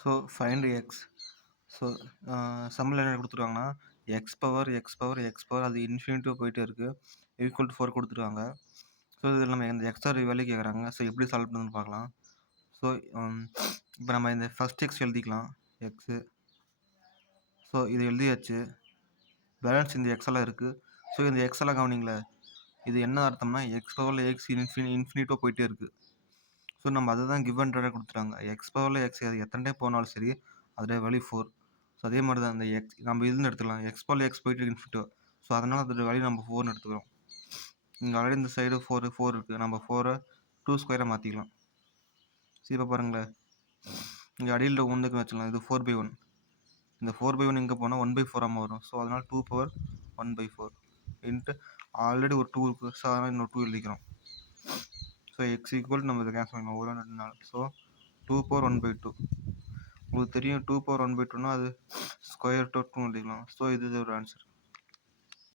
So find X. So சம்மில் என்ன கொடுத்துருவாங்கன்னா X power அது இன்ஃபினிட்டிவ் போயிட்டே இருக்குது, ஈக்குவல் டு 4 கொடுத்துருவாங்க. ஸோ இதில் நம்ம இந்த எக்ஸார் வேல்யூ கேட்குறாங்க. ஸோ எப்படி சால்வ் பண்ணுறதுன்னு பார்க்கலாம். ஸோ இப்போ நம்ம இந்த ஃபஸ்ட் எக்ஸ் எழுதிக்கலாம் எக்ஸு. ஸோ இது எழுதியாச்சு. பேலன்ஸ் இந்த எக்ஸெல்லாம் இருக்குது. ஸோ இந்த எக்ஸெல்லாம் கவனிங்களேன், இது என்ன அர்த்தம்னா எக்ஸ் பவரில் எக்ஸ் இன்ஃபினிட்டாக போயிட்டே இருக்குது. ஸோ நம்ம அதை தான் கிவ் அண்ட் டேட்டாக கொடுத்துட்டாங்க. எக்ஸ் பவரில் எக்ஸ் அது எத்தனை டைம் போனாலும் சரி அதோட வேல்யூ 4. ஸோ அதே மாதிரி தான் இந்த எக்ஸ் நம்ம இதுன்னு எடுத்துக்கலாம். எக்ஸ் பவரில் எக்ஸ் போயிட்டு இன்ஃபினிட்டிவ். ஸோ அதனால் அதோட வேல்யூ நம்ம 4ன்னு எடுத்துக்கிறோம். இங்கே ஆல்ரெடி இந்த சைடு 4 இருக்குது. நம்ம 4 2 ஸ்கொயராக மாற்றிக்கலாம். சரி இப்போ பாருங்களேன், இங்கே அடியில் 1க்கு வச்சுக்கலாம். இது 4/1. இந்த 4/1 இங்கே போனால் 1/4 வரும். ஸோ அதனால் 2 பவர் 1/4 இன்ட்டு ஆல்ரெடி ஒரு 2 இருக்குது. ஸோ அதனால் இன்னொரு 2 எழுதிக்கிறோம். ஸோ எக்ஸ் ஈக்குவல் நம்ம இதை கேன்சல் பண்ணணும் 1 2 4. So 2 power 1/2. உங்களுக்கு தெரியும் 2 பவர் 1/2னா அது ஸ்கொயர் ரூட் ஆஃப் 2 எழுதிக்கலாம். ஸோ இது ஒரு ஆன்சர்.